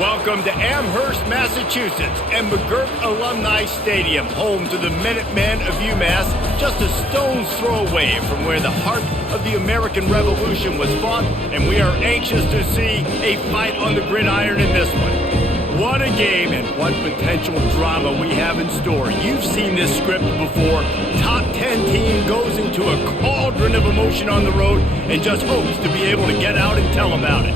Welcome to Amherst, Massachusetts, and McGurk Alumni Stadium, home to the Minutemen of UMass, just a stone's throw away from where the heart of the American Revolution was fought, and we are anxious to see a fight on the gridiron in this one. What a game and what potential drama we have in store. You've seen this script before. Top 10 team goes into a cauldron of emotion on the road and just hopes to be able to get out and tell about it.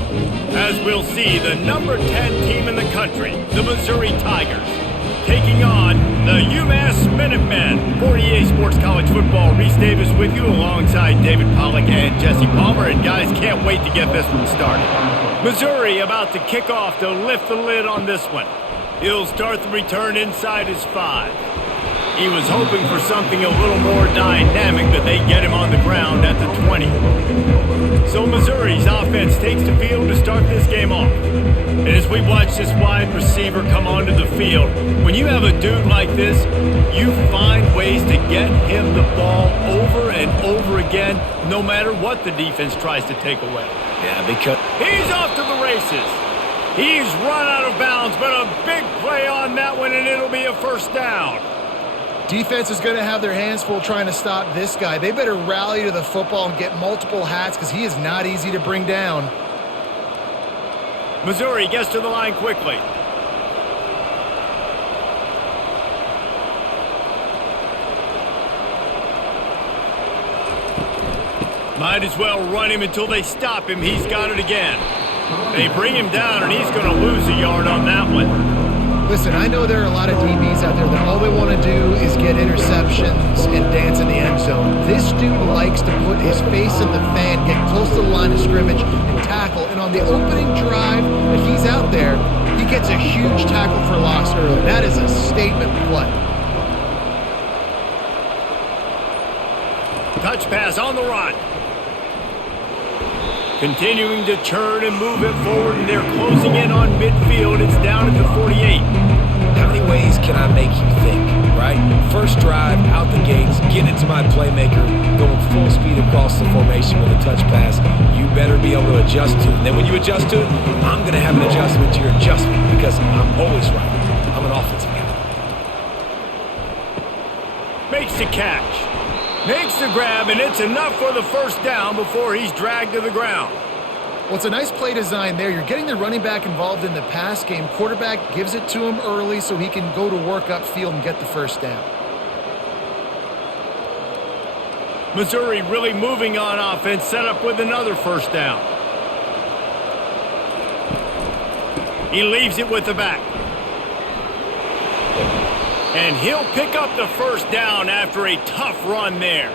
As we'll see, the number 10 team in the country, the Missouri Tigers, taking on the UMass Minutemen. For EA Sports College Football, Reese Davis with you alongside David Pollack and Jesse Palmer. And guys, can't wait to get this one started. Missouri about to kick off to lift the lid on this one. He'll start the return inside his 5. He was hoping for something a little more dynamic, but they get him on the ground at the 20. So Missouri's offense takes the field to start this game off. And as we watch this wide receiver come onto the field, when you have a dude like this, you find ways to get him the ball over and over again, no matter what the defense tries to take away. Yeah, because he's off to the races. He's run out of bounds, but a big play on that one, and it'll be a first down. Defense is going to have their hands full trying to stop this guy. They better rally to the football and get multiple hats because he is not easy to bring down. Missouri gets to the line quickly. Might as well run him until they stop him. He's got it again. They bring him down, and he's going to lose a yard on that one. Listen, I know there are a lot of DBs out there that all they want to do is get interceptions and dance in the end zone. This dude likes to put his face in the fan, get close to the line of scrimmage, and tackle. And on the opening drive that he's out there, he gets a huge tackle for loss early. That is a statement play. Touch pass on the run. Continuing to turn and move it forward, and they're closing in on midfield. It's down at the 48. how many ways can I make you think, right? First drive, out the gates, get into my playmaker, going full speed across the formation with a touch pass. You better be able to adjust to it. And then when you adjust to it, I'm going to have an adjustment to your adjustment because I'm always right. I'm an offensive guy. Makes the catch. Makes the grab, and it's enough for the first down before he's dragged to the ground. Well, it's a nice play design there. You're getting the running back involved in the pass game. Quarterback gives it to him early so he can go to work upfield and get the first down. Missouri really moving on offense, set up with another first down. He leaves it with the back. And he'll pick up the first down after a tough run there.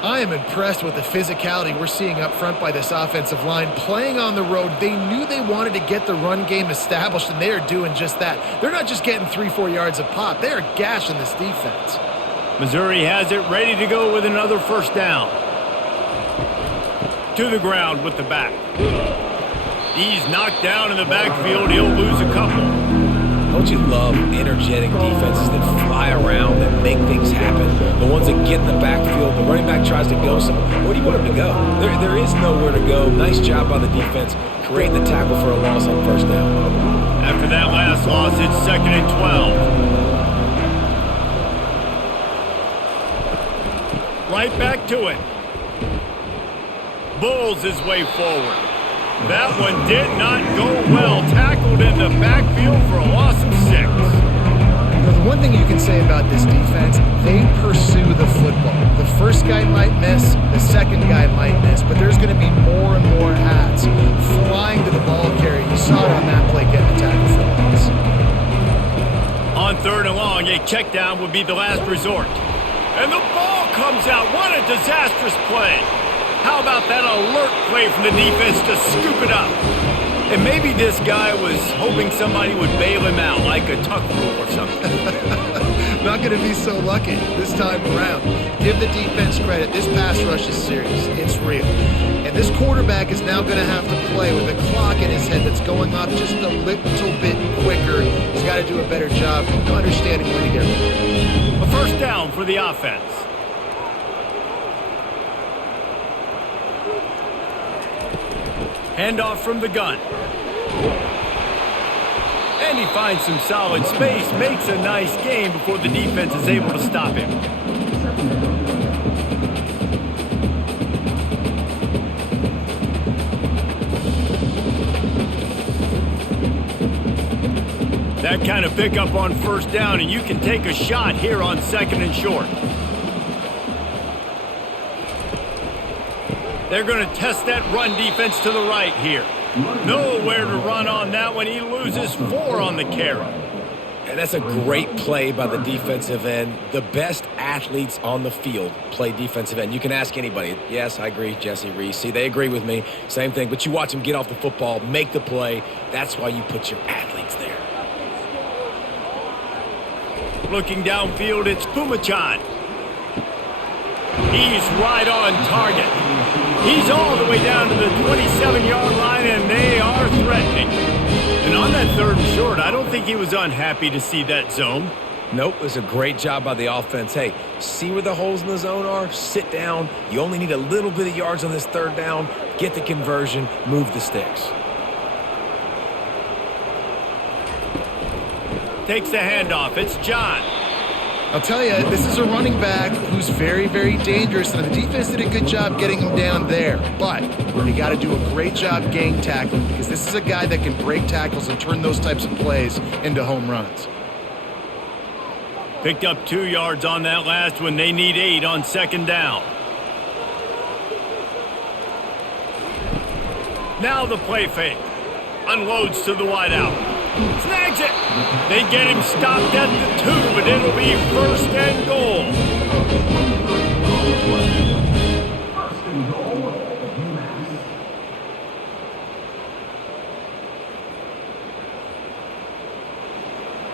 I am impressed with the physicality we're seeing up front by this offensive line. Playing on the road, they knew they wanted to get the run game established, and they are doing just that. They're not just getting 3-4 yards a pop. They are gashing this defense. Missouri has it ready to go with another first down. To the ground with the back. He's knocked down in the backfield. He'll lose a couple. Don't you love energetic defenses that fly around, that make things happen? The ones that get in the backfield, the running back tries to go somewhere. Where do you want him to go? There is nowhere to go. Nice job by the defense, creating the tackle for a loss on first down. After that last loss, it's 2nd and 12. Right back to it. Bulls his way forward. That one did not go well. Tackled in the backfield for a loss of 6. Now, the one thing you can say about this defense, they pursue the football. The first guy might miss, the second guy might miss, but there's going to be more and more hats flying to the ball carrier. You saw it on that play getting a tackle for loss. On 3rd and long, a check down would be the last resort. And the ball comes out. What a disastrous play. How about that alert play from the defense to scoop it up? And maybe this guy was hoping somebody would bail him out like a tuck rule or something. Not going to be so lucky this time around. Give the defense credit. This pass rush is serious. It's real. And this quarterback is now going to have to play with a clock in his head that's going up just a little bit quicker. He's got to do a better job understanding when to get it. A first down for the offense. Handoff from the gun. And he finds some solid space, makes a nice gain before the defense is able to stop him. That kind of pickup on first down, and you can take a shot here on 2nd and short. They're going to test that run defense to the right here. Nowhere to run on that one. He loses 4 on the carry. And that's a great play by the defensive end. The best athletes on the field play defensive end. You can ask anybody. Yes, I agree, Jesse Reese. See, they agree with me. Same thing. But you watch them get off the football, make the play. That's why you put your athletes there. Looking downfield, it's Pumachan. He's right on target. He's all the way down to the 27-yard line, and they are threatening. And on that 3rd and short, I don't think he was unhappy to see that zone. Nope, it was a great job by the offense. Hey, see where the holes in the zone are? Sit down. You only need a little bit of yards on this 3rd down. Get the conversion. Move the sticks. Takes the handoff. It's John. I'll tell you, this is a running back who's very, very dangerous, and the defense did a good job getting him down there. But you got to do a great job gang tackling, because this is a guy that can break tackles and turn those types of plays into home runs. Picked up 2 yards on that last one. They need 8 on 2nd down. Now the play fake. Unloads to the wideout. Snags it. They get him stopped at the 2, but it'll be 1st and goal.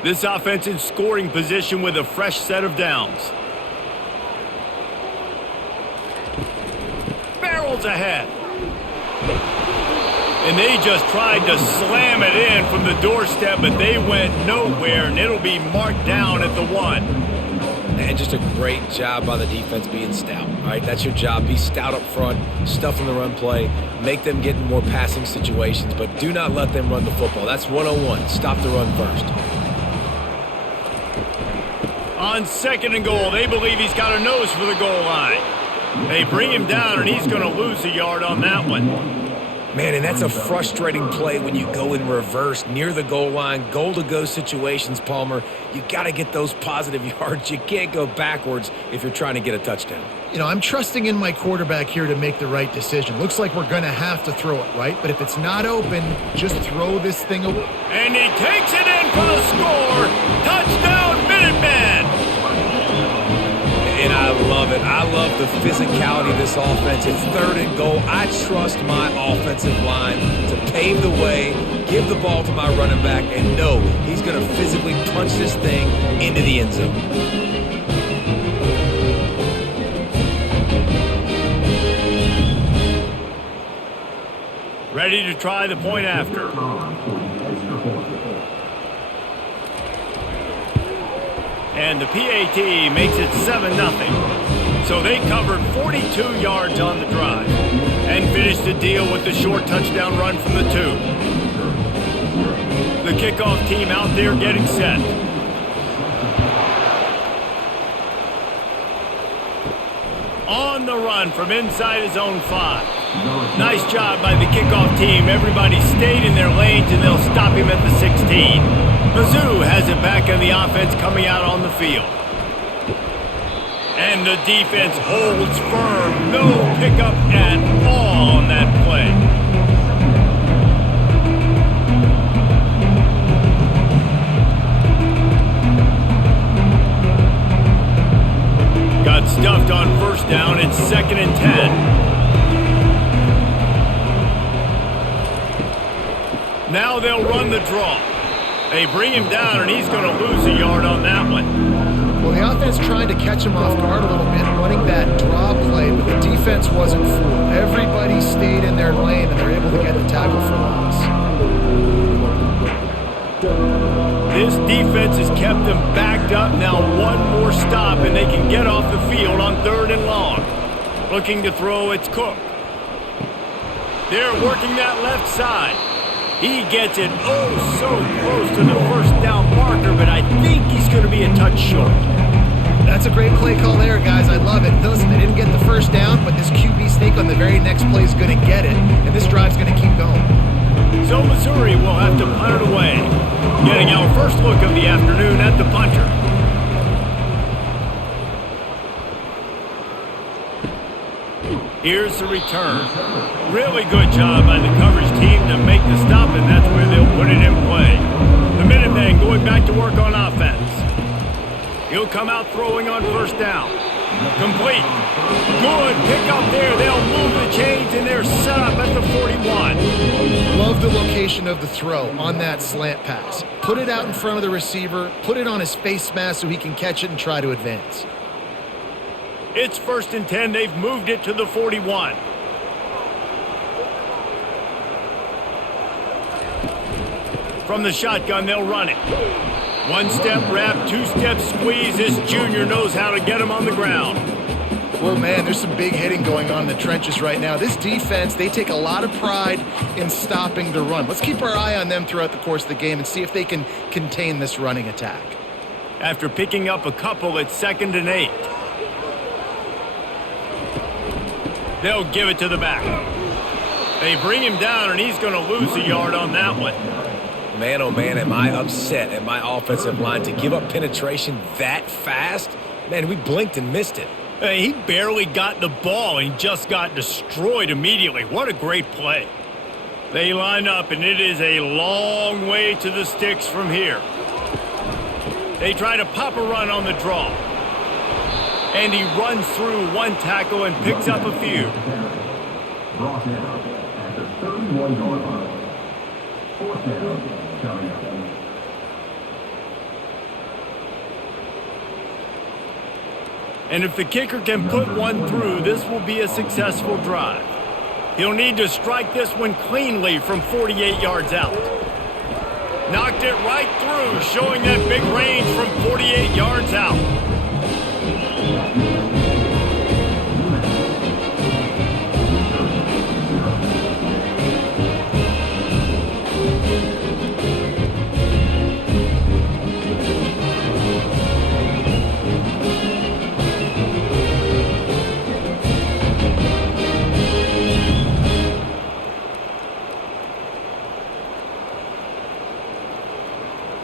This offense in scoring position with a fresh set of downs. Barrels ahead. And they just tried to slam it in from the doorstep, but they went nowhere, and it'll be marked down at the 1. And just a great job by the defense being stout. All right, that's your job. Be stout up front, stuff in the run play, make them get in more passing situations, but do not let them run the football. That's 101. Stop the run first. On 2nd and goal, they believe he's got a nose for the goal line. They bring him down, and he's going to lose a yard on that one. Man, and that's a frustrating play when you go in reverse near the goal line, goal-to-go situations, Palmer. You got to get those positive yards. You can't go backwards if you're trying to get a touchdown. You know, I'm trusting in my quarterback here to make the right decision. Looks like we're going to have to throw it, right? But if it's not open, just throw this thing away. And he takes it in for the score. Touchdown, Minutemen! And I love it. I love the physicality of this offense. It's 3rd and goal. I trust my offensive line to pave the way, give the ball to my running back, and know he's going to physically punch this thing into the end zone. Ready to try the point after. And the PAT makes it 7-0. So they covered 42 yards on the drive and finished the deal with the short touchdown run from the 2. The kickoff team out there getting set. On the run from inside his own 5. Nice job by the kickoff team. Everybody stayed in their lanes, and they'll stop him at the 16. Mizzou has it back in the offense coming out on the field. And the defense holds firm. No pickup at all on that play. Got stuffed on 1st down. It's 2nd and 10. Now they'll run the draw. They bring him down, and he's going to lose a yard on that one. Well, the offense trying to catch him off guard a little bit, running that draw play, but the defense wasn't fooled. Everybody stayed in their lane, and they're able to get the tackle for loss. This defense has kept them backed up. Now 1 more stop, and they can get off the field on 3rd and long. Looking to throw, it's Cook. They're working that left side. He gets it oh so close to the first down marker, but I think he's going to be a touch short. That's a great play call there, guys. I love it. Listen, they didn't get the first down, but this QB sneak on the very next play is going to get it, and this drive's going to keep going. So Missouri will have to punt it away. Getting our first look of the afternoon at the punter. Here's the return. Really good job by the coverage team to make the stop, and that's where they'll put it in play. The Minutemen going back to work on offense. He'll come out throwing on first down. Complete. Good pick up there. They'll move the chains, and they're set up at the 41. Love the location of the throw on that slant pass. Put it out in front of the receiver, put it on his face mask so he can catch it and try to advance. It's 1st and 10. They've moved it to the 41. From the shotgun, they'll run it. One-step wrap, two-step squeeze. This junior knows how to get him on the ground. Well, man, there's some big hitting going on in the trenches right now. This defense, they take a lot of pride in stopping the run. Let's keep our eye on them throughout the course of the game and see if they can contain this running attack. After picking up a couple, it's 2nd and 8. They'll give it to the back. They bring him down, and he's going to lose a yard on that one. Man, oh man, am I upset at my offensive line to give up penetration that fast? Man, we blinked and missed it. He barely got the ball and just got destroyed immediately. What a great play. They line up, and it is a long way to the sticks from here. They try to pop a run on the draw. And he runs through one tackle and picks up a few. Brought in at the 31-yard line. 4th down. Coming up. And if the kicker can put one through, this will be a successful drive. He'll need to strike this one cleanly from 48 yards out. Knocked it right through, showing that big range from 48 yards out.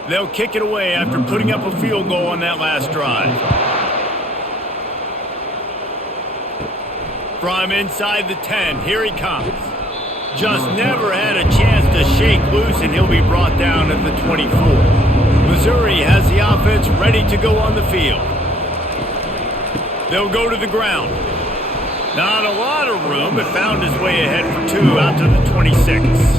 They'll kick it away after putting up a field goal on that last drive. From inside the 10, here he comes. Just never had a chance to shake loose, and he'll be brought down at the 24. Missouri has the offense ready to go on the field. They'll go to the ground. Not a lot of room, but found his way ahead for 2 out to the 26.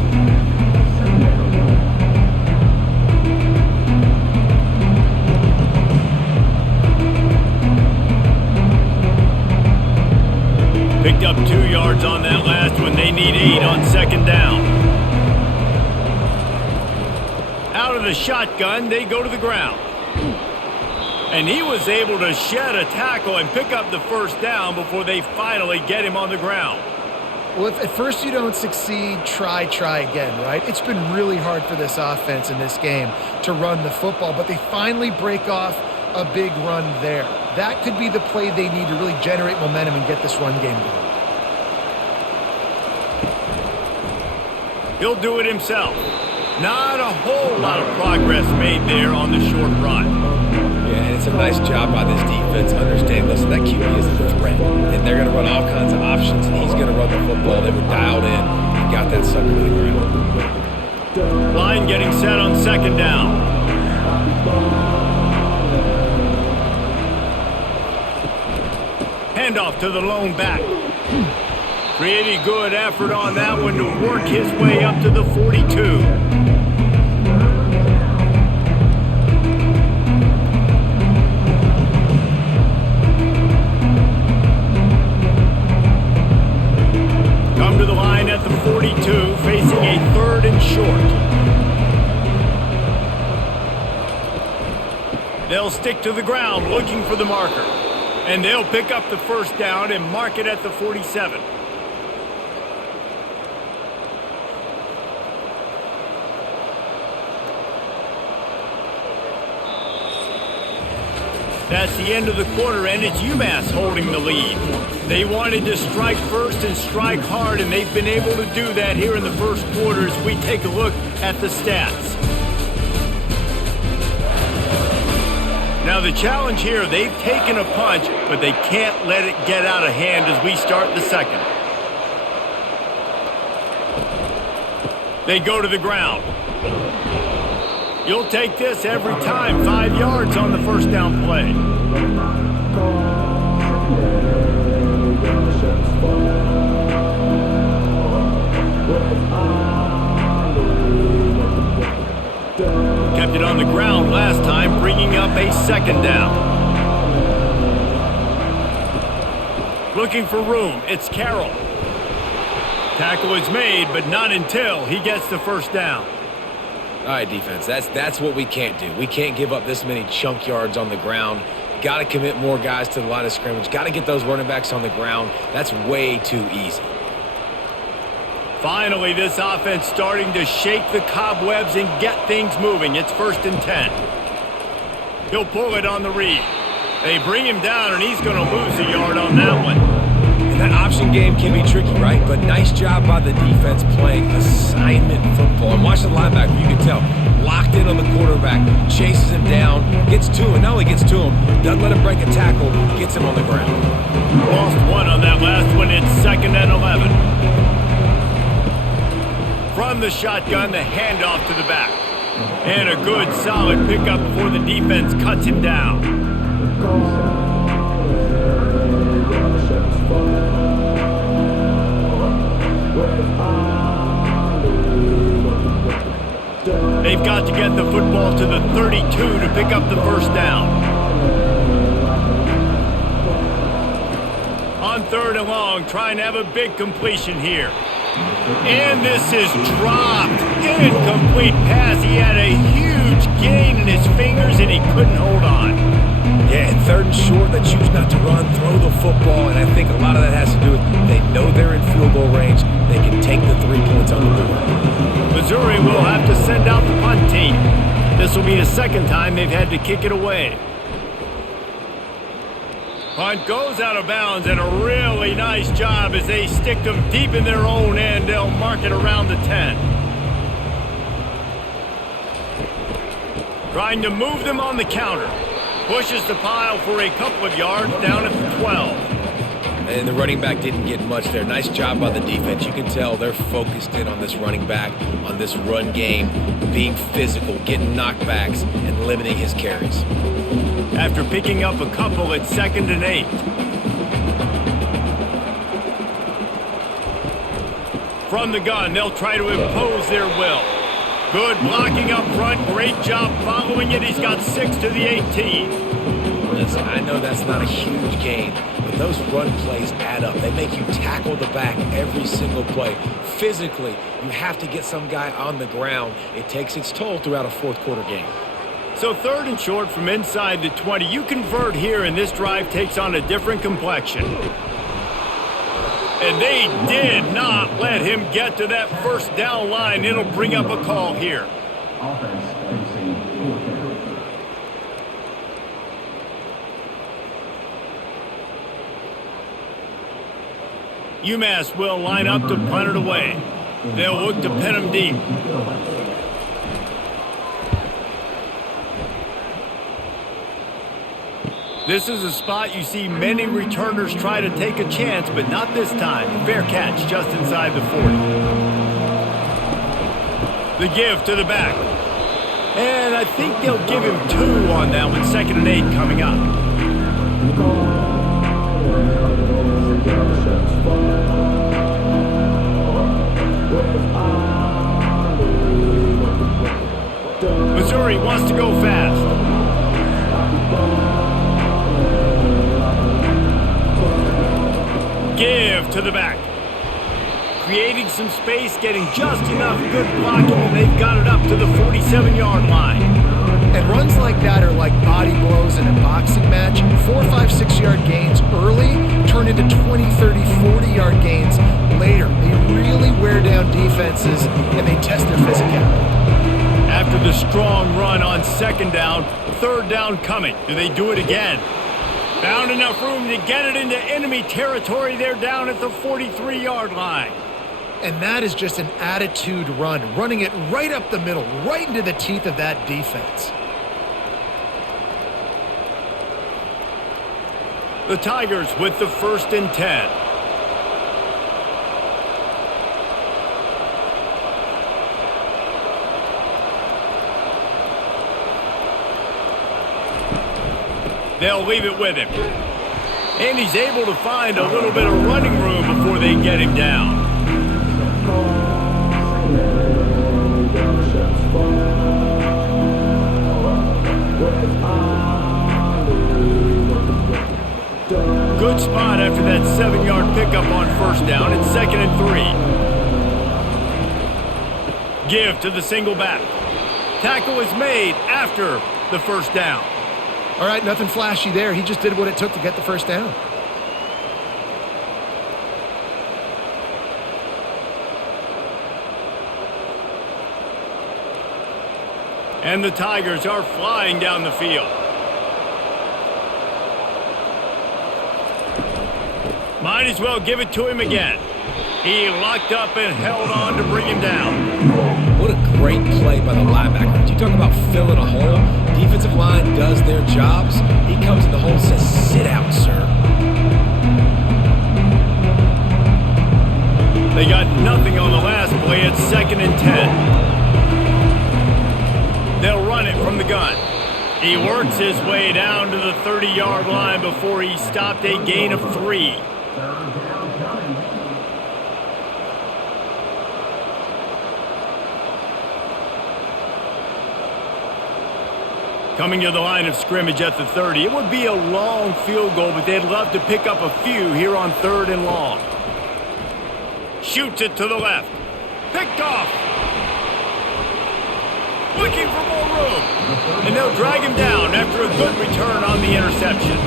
Picked up 2 yards on that last one. They need 8 on 2nd down. Out of the shotgun, they go to the ground. And he was able to shed a tackle and pick up the first down before they finally get him on the ground. Well, if at first you don't succeed, try again, right? It's been really hard for this offense in this game to run the football, but they finally break off a big run there. That could be the play they need to really generate momentum and get this run game going. He'll do it himself. Not a whole lot of progress made there on the short run. Yeah, and it's a nice job by this defense understanding, listen, that QB is a threat. And they're going to run all kinds of options, and he's going to run the football. They were dialed in and got that sucker to the ground. Line getting set on 2nd down. Handoff to the lone back. Pretty good effort on that one to work his way up to the 42. Come to the line at the 42, facing a 3rd and short. They'll stick to the ground looking for the marker. And they'll pick up the first down and mark it at the 47. That's the end of the quarter, and it's UMass holding the lead. They wanted to strike first and strike hard, and they've been able to do that here in the first quarter as we take a look at the stats. Now the challenge here, they've taken a punch, but they can't let it get out of hand as we start the second. They go to the ground. You'll take this every time. 5 yards on the first down play. Kept it on the ground last time, bringing up a second down. Looking for room. It's Carroll. Tackle is made, but not until he gets the first down. All right, defense, that's what we can't do. We can't give up this many chunk yards on the ground. Got to commit more guys to the line of scrimmage. Got to get those running backs on the ground. That's way too easy. Finally, this offense starting to shake the cobwebs and get things moving. It's 1st and 10. He'll pull it on the read. They bring him down, and he's going to lose a yard on that one. And that option game can be tricky, right? But nice job by the defense playing assignment football. And watch the linebacker, you can tell. Locked in on the quarterback, chases him down, gets to him. Not only gets to him, doesn't let him break a tackle, gets him on the ground. Lost one on that last one. It's 2nd and 11. From the shotgun, the handoff to the back. And a good, solid pickup before the defense cuts him down. They've got to get the football to the 32 to pick up the first down. On 3rd and long, trying to have a big completion here. And this is dropped. Incomplete pass. He had a huge gain in his fingers, and he couldn't hold on. Yeah, and 3rd and short, they choose not to run, throw the football, and I think a lot of that has to do with they know they're in field goal range. They can take the 3 points on the board. Missouri will have to send out the punt team. This will be the 2nd time they've had to kick it away. Punt goes out of bounds, and a really nice job as they stick them deep in their own end. They'll mark it around the 10. Trying to move them on the counter. Pushes the pile for a couple of yards down at the 12. And the running back didn't get much there. Nice job by the defense. You can tell they're focused in on this running back, on this run game, being physical, getting knockbacks, and limiting his carries. After picking up a couple at 2nd and 8. From the gun, they'll try to impose their will. Good blocking up front. Great job following it. He's got 6 to the 18. Listen, I know that's not a huge gain, but those run plays add up. They make you tackle the back every single play. Physically, you have to get some guy on the ground. It takes its toll throughout a 4th quarter game. So 3rd and short from inside the 20. You convert here, and this drive takes on a different complexion. And they did not let him get to that first down line. It'll bring up a call here. Offense facing 4 carries. UMass will line up to punt it away. They'll look to pin him deep. This is a spot you see many returners try to take a chance, but not this time. Fair catch just inside the 40. The give to the back. And I think they'll give him 2 on that one. 2nd and 8 coming up. Missouri wants to go fast. Give to the back. Creating some space, getting just enough good blocking, and they've got it up to the 47-yard line. And runs like that are like body blows in a boxing match. 4, 5, 6-yard gains early turn into 20, 30, 40-yard gains later. They really wear down defenses, and they test their physicality. After after the strong run on second down. Third down coming. Do they do it again? Found enough room to get it into enemy territory. They're down at the 43-yard line. And that is just an attitude run, running it right up the middle, right into the teeth of that defense. The Tigers with the 1st and 10. They'll leave it with him. And he's able to find a little bit of running room before they get him down. Good spot after that 7-yard pickup on first down. It's 2nd and 3. Give to the single back. Tackle is made after the first down. All right, nothing flashy there. He just did what it took to get the first down. And the Tigers are flying down the field. Might as well give it to him again. He locked up and held on to bring him down. What a great play by the linebacker. You talk about filling a hole. Defensive line does their jobs. He comes in the hole and says, "Sit out, sir." They got nothing on the last play. It's 2nd and 10. They'll run it from the gun. He works his way down to the 30-yard line before he stopped a gain of 3. Coming to the line of scrimmage at the 30. It would be a long field goal, but they'd love to pick up a few here on 3rd and long. Shoots it to the left. Picked off. Looking for more room. And they'll drag him down after a good return on the interception.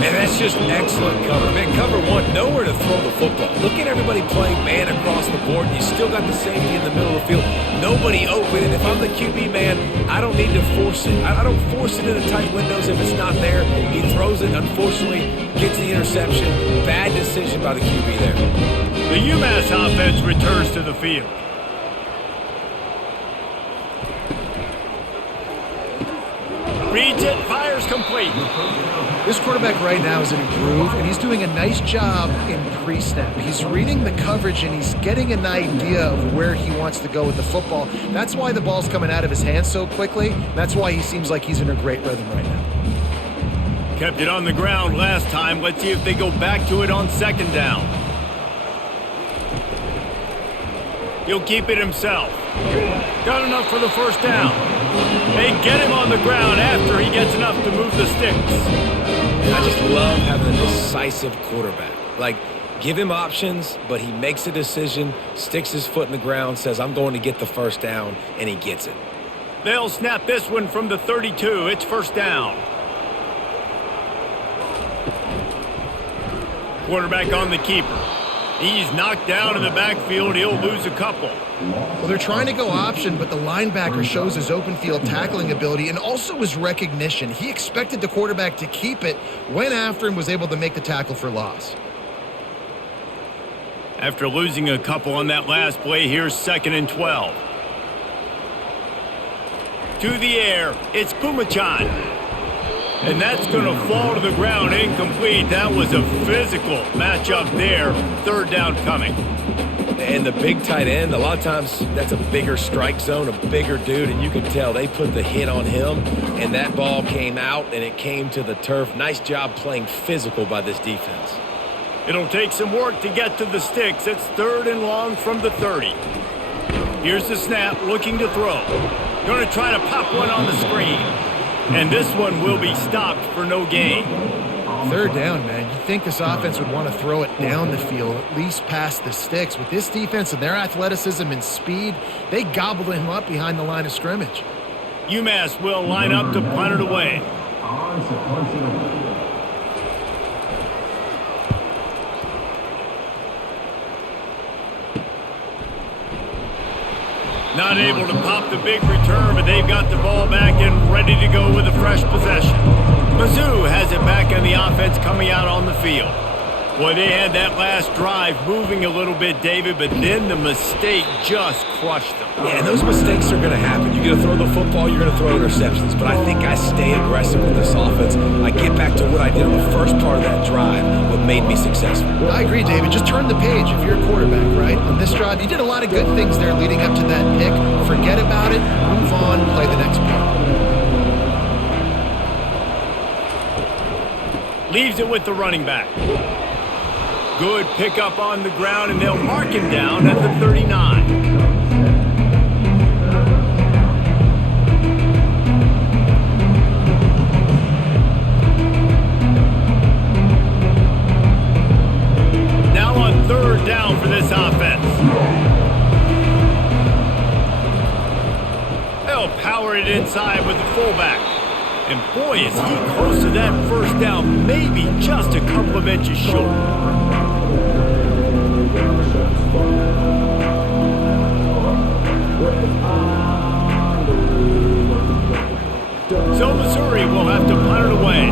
Man, that's just excellent cover. Man, cover one, nowhere to throw the football. Look at everybody playing man across the board, and you still got the safety in the middle of the field. Nobody open, and if I'm the QB man, I don't need to force it. I don't force it into tight windows if it's not there. He throws it, unfortunately, gets the interception. Bad decision by the QB there. The UMass offense returns to the field. Reads it, fires complete. This quarterback right now is in a groove, and he's doing a nice job in pre-snap. He's reading the coverage, and he's getting an idea of where he wants to go with the football. That's why the ball's coming out of his hands so quickly. That's why he seems like he's in a great rhythm right now. Kept it on the ground last time. Let's see if they go back to it on 2nd down. He'll keep it himself. Got enough for the first down. They get him on the ground after he gets enough to move the sticks. I just love having a decisive quarterback. Like, give him options, but he makes a decision, sticks his foot in the ground, says, "I'm going to get the first down," and he gets it. They'll snap this one from the 32. It's first down. Quarterback on the keeper. He's knocked down in the backfield. He'll lose a couple. Well, they're trying to go option, but the linebacker shows his open field tackling ability and also his recognition. He expected the quarterback to keep it, went after and was able to make the tackle for loss. After losing a couple on that last play, here's 2nd and 12. To the air, it's Pumachan. And that's going to fall to the ground incomplete. That was a physical matchup there. 3rd down coming. And the big tight end, a lot of times that's a bigger strike zone, a bigger dude, and you can tell they put the hit on him, and that ball came out, and it came to the turf. Nice job playing physical by this defense. It'll take some work to get to the sticks. It's 3rd and long from the 30. Here's the snap, looking to throw. Going to try to pop one on the screen. And this one will be stopped for no gain. 3rd down, man. You'd think this offense would want to throw it down the field, at least past the sticks. With this defense and their athleticism and speed, they gobbled him up behind the line of scrimmage. UMass will line up to punt it away. Not able to pop the big return, but they've got the ball back and ready to go with a fresh possession. Mizzou has it back on the offense coming out on the field. Boy, they had that last drive moving a little bit, David, but then the mistake just crushed them. Yeah, and those mistakes are going to happen. You're going to throw the football, you're going to throw interceptions, but I think I stay aggressive with this offense. I get back to what I did on the first part of that drive, what made me successful. I agree, David. Just turn the page if you're a quarterback, right? On this drive, you did a lot of good things there leading up to that pick. Forget about it, move on, play the next play. Leaves it with the running back. Good pickup on the ground, and they'll mark him down at the 39. Now on third down for this offense. They'll power it inside with the fullback. And boy, is he close to that first down, maybe just a couple of inches short. So Missouri will have to punt it away.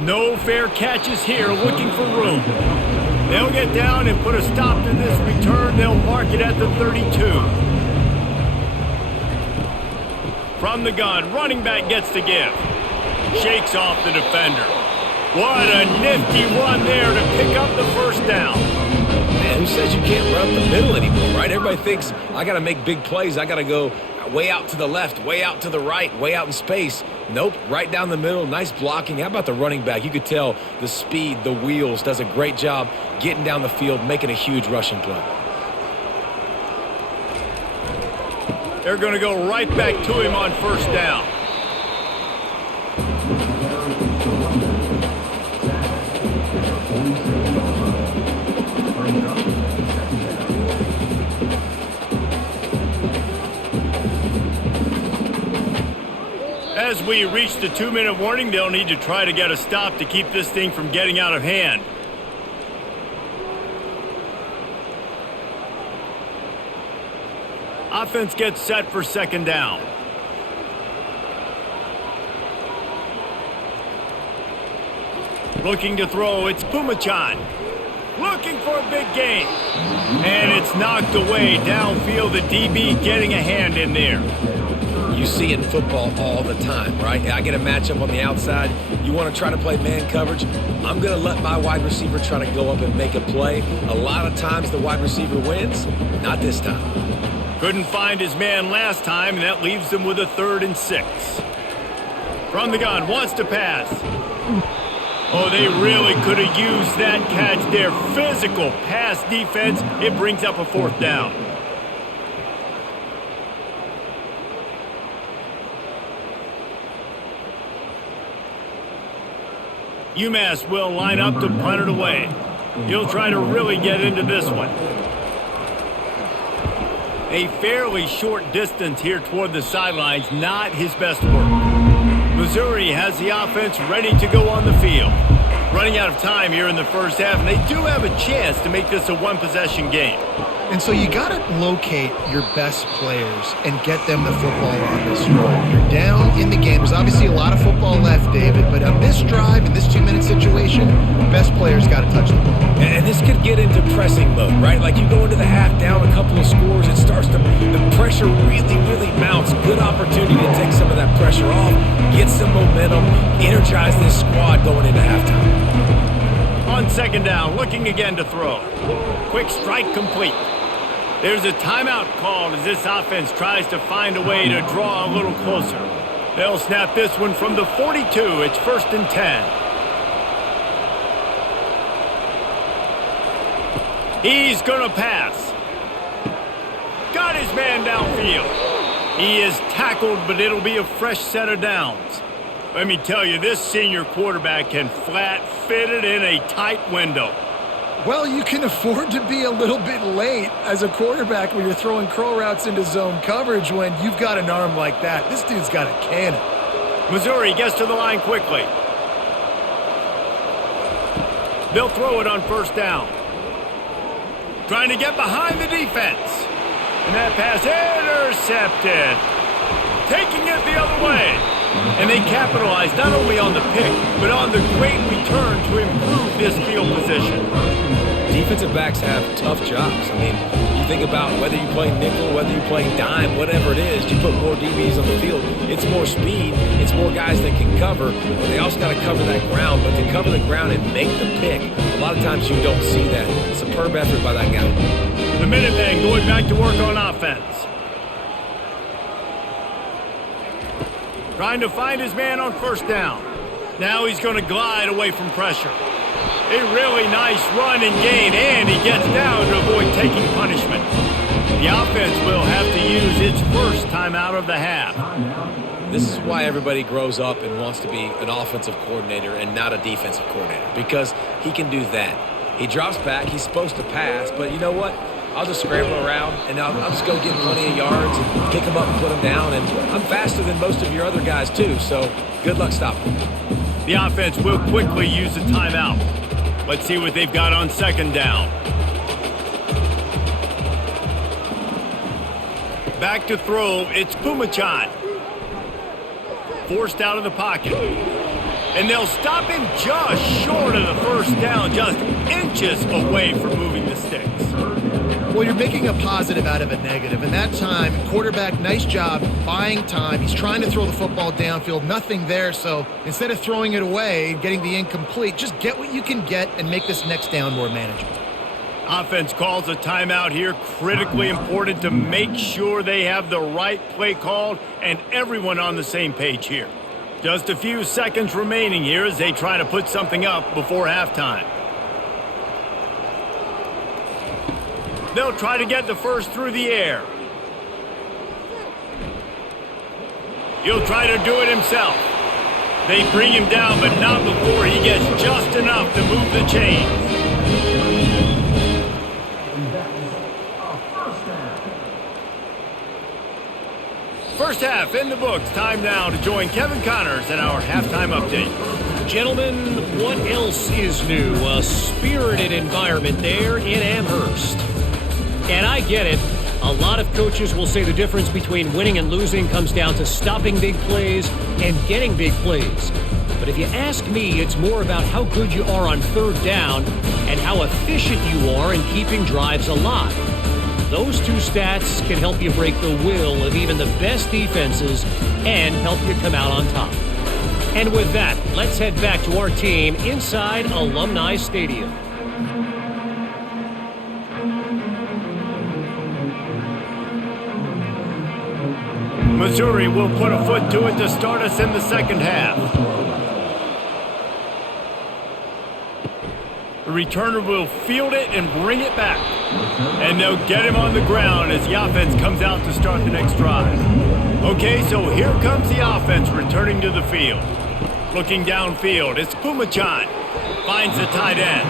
No fair catches here, looking for room. They'll get down and put a stop to this return. They'll mark it at the 32. From the gun, running back gets the give. Shakes off the defender. What a nifty run there to pick up the first down. Man, who says you can't run up the middle anymore, right? Everybody thinks I got to make big plays. I got to go way out to the left, way out to the right, way out in space. Nope, right down the middle, nice blocking. How about the running back? You could tell the speed, the wheels, does a great job getting down the field, making a huge rushing play. They're going to go right back to him on first down. As we reach the 2-minute warning, they'll need to try to get a stop to keep this thing from getting out of hand. Offense gets set for second down. Looking to throw, it's Pumachan. Looking for a big gain. And it's knocked away downfield. The DB getting a hand in there. You see it in football all the time, right? I get a matchup on the outside. You want to try to play man coverage? I'm going to let my wide receiver try to go up and make a play. A lot of times the wide receiver wins. Not this time. Couldn't find his man last time, and that leaves them with a 3rd and 6. From the gun, wants to pass. Oh, they really could have used that catch there. Physical pass defense. It brings up a 4th down. UMass will line up to punt it away. He'll try to really get into this one. A fairly short distance here toward the sidelines, not his best work. Missouri has the offense ready to go on the field. Running out of time here in the first half, and they do have a chance to make this a one-possession game. And so you got to locate your best players and get them the football on this drive. You're down in the game. There's obviously a lot of football left, David, but on this drive, in this 2-minute situation, best players got to touch the ball. And this could get into pressing mode, right? Like you go into the half down a couple of scores, it starts to, the pressure really mounts. Good opportunity to take some of that pressure off, get some momentum, energize this squad going into halftime. On second down, looking again to throw. Quick strike complete. There's a timeout called as this offense tries to find a way to draw a little closer. They'll snap this one from the 42. It's 1st and 10. He's going to pass. Got his man downfield. He is tackled, but it'll be a fresh set of downs. Let me tell you, this senior quarterback can flat fit it in a tight window. Well, you can afford to be a little bit late as a quarterback when you're throwing curl routes into zone coverage when you've got an arm like that. This dude's got a cannon. Missouri gets to the line quickly. They'll throw it on first down. Trying to get behind the defense. And that pass intercepted. Taking it the other way. And they capitalized not only on the pick, but on the great return to improve this field position. Defensive backs have tough jobs. I mean, you think about whether you play nickel, whether you play dime, whatever it is, you put more DBs on the field. It's more speed. It's more guys that can cover. But they also got to cover that ground. But to cover the ground and make the pick, a lot of times you don't see that. Superb effort by that guy. The Minutemen going back to work on offense. Trying to find his man on first down. Now he's going to glide away from pressure. A really nice run and gain, and he gets down to avoid taking punishment. The offense will have to use its first timeout of the half. This is why everybody grows up and wants to be an offensive coordinator and not a defensive coordinator, because he can do that. He drops back, he's supposed to pass, but you know what? I'll just scramble around, and I'll just go get plenty of yards and pick them up and put them down, and I'm faster than most of your other guys too, so good luck stopping. The offense will quickly use a timeout. Let's see what they've got on second down. Back to throw, it's Pumachan. Forced out of the pocket. And they'll stop him just short of the first down, just inches away from moving the sticks. Well, you're making a positive out of a negative. And that time, quarterback, nice job buying time. He's trying to throw the football downfield. Nothing there. So instead of throwing it away, getting the incomplete, just get what you can get and make this next down more manageable. Offense calls a timeout here. Critically important to make sure they have the right play called and everyone on the same page here. Just a few seconds remaining here as they try to put something up before halftime. They'll try to get the first through the air. He'll try to do it himself. They bring him down, but not before he gets just enough to move the chains. First half in the books. Time now to join Kevin Connors in our halftime update. Gentlemen, what else is new? A spirited environment there in Amherst. And I get it. A lot of coaches will say the difference between winning and losing comes down to stopping big plays and getting big plays. But if you ask me, it's more about how good you are on third down and how efficient you are in keeping drives alive. Those two stats can help you break the will of even the best defenses and help you come out on top. And with that, let's head back to our team inside Alumni Stadium. Missouri will put a foot to it to start us in the second half. The returner will field it and bring it back. And they'll get him on the ground as the offense comes out to start the next drive. Okay, so here comes the offense returning to the field. Looking downfield, it's Pumachan. Finds the tight end.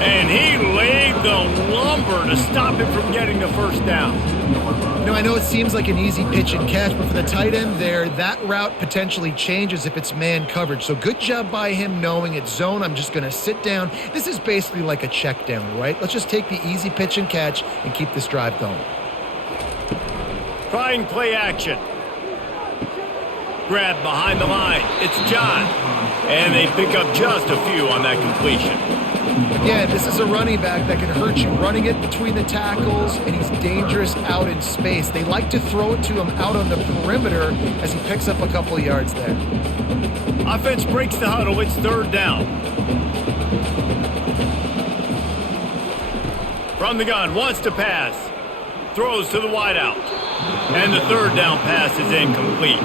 And he laid the lumber to stop him from getting the first down. Now, I know it seems like an easy pitch and catch, but for the tight end there, that route potentially changes if it's man coverage. So good job by him knowing it's zone. I'm just going to sit down. This is basically like a check down, right? Let's just take the easy pitch and catch and keep this drive going. Trying play action. Grab behind the line. It's John. And they pick up just a few on that completion. Again, this is a running back that can hurt you running it between the tackles, and he's dangerous out in space. They like to throw it to him out on the perimeter as he picks up a couple of yards there. Offense breaks the huddle. It's third down. From the gun, wants to pass. Throws to the wideout. And the third down pass is incomplete.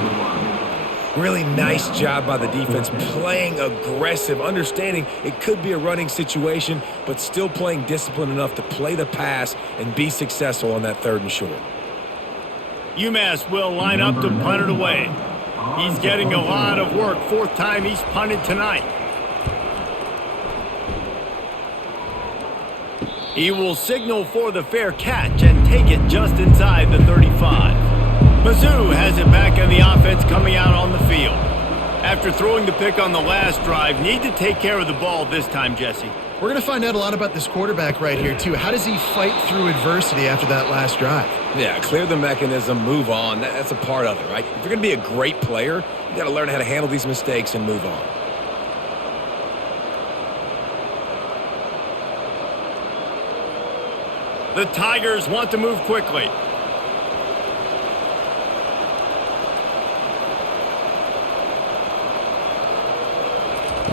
Really nice job by the defense, playing aggressive, understanding it could be a running situation, but still playing disciplined enough to play the pass and be successful on that third and short. UMass will line up to punt it away. He's getting a lot of work. Fourth time he's punted tonight. He will signal for the fair catch and take it just inside the 35. Mizzou has it back in the offense coming out on the field. After throwing the pick on the last drive, need to take care of the ball this time, Jesse. We're going to find out a lot about this quarterback right here, too. How does he fight through adversity after that last drive? Yeah, clear the mechanism, move on. That's a part of it, right? If you're going to be a great player, you got to learn how to handle these mistakes and move on. The Tigers want to move quickly.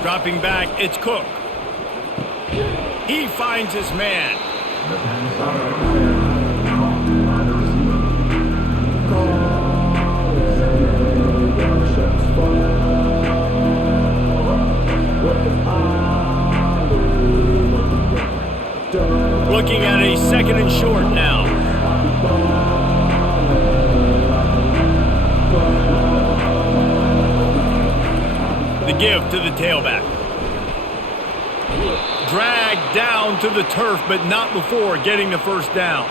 Dropping back, it's Cook. He finds his man. Looking at a 2nd and short now. The give to the tailback. Dragged down to the turf, but not before getting the first down.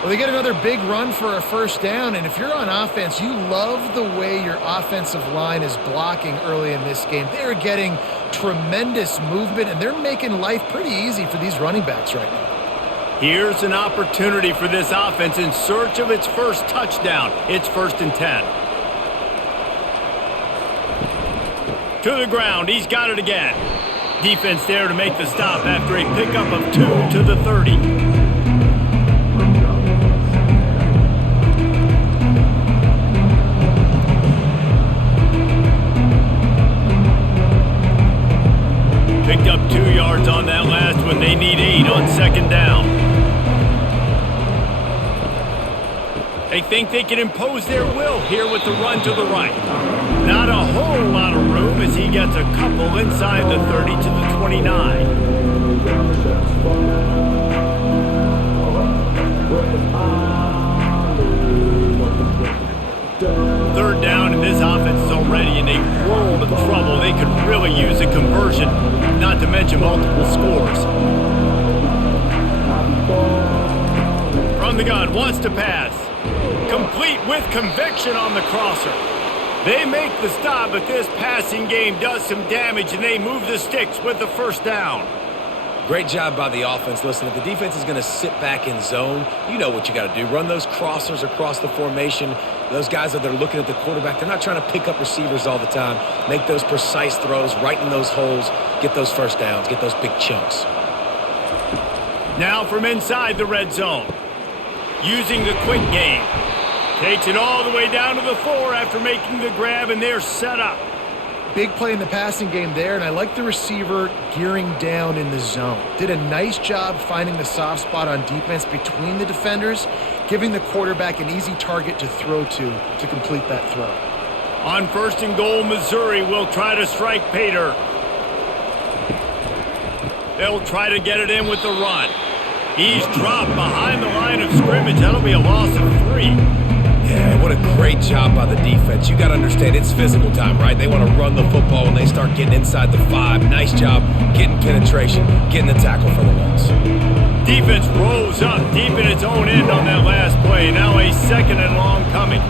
Well, they get another big run for a first down, and if you're on offense, you love the way your offensive line is blocking early in this game. They're getting tremendous movement, and they're making life pretty easy for these running backs right now. Here's an opportunity for this offense in search of its first touchdown. It's 1st and 10. To the ground, he's got it again. Defense there to make the stop after a pickup of 2 to the 30. Picked up 2 yards on that last one. They need 8 on 2nd down. They think they can impose their will here with the run to the right. Not a whole lot of room as he gets a couple inside the 30 to the 29. Third down, and this offense is already in a world of trouble. They could really use a conversion, not to mention multiple scores. From the gun, wants to pass. Complete with conviction on the crosser. They make the stop, but this passing game does some damage, and they move the sticks with the first down. Great job by the offense. Listen, if the defense is going to sit back in zone, you know what you got to do. Run those crossers across the formation. Those guys that are looking at the quarterback, they're not trying to pick up receivers all the time. Make those precise throws right in those holes. Get those first downs. Get those big chunks. Now from inside the red zone. Using the quick game. Takes it all the way down to the 4 after making the grab, and they're set up. Big play in the passing game there, and I like the receiver gearing down in the zone. Did a nice job finding the soft spot on defense between the defenders, giving the quarterback an easy target to throw to complete that throw. On 1st and goal, Missouri will try to strike Pater. They'll try to get it in with the run. He's dropped behind the line of scrimmage. That'll be a loss of 3. Yeah, what a great job by the defense. You got to understand, it's physical time, right? They want to run the football when they start getting inside the 5. Nice job getting penetration, getting the tackle for the loss. Defense rose up deep in its own end on that last play. Now a 2nd and long coming.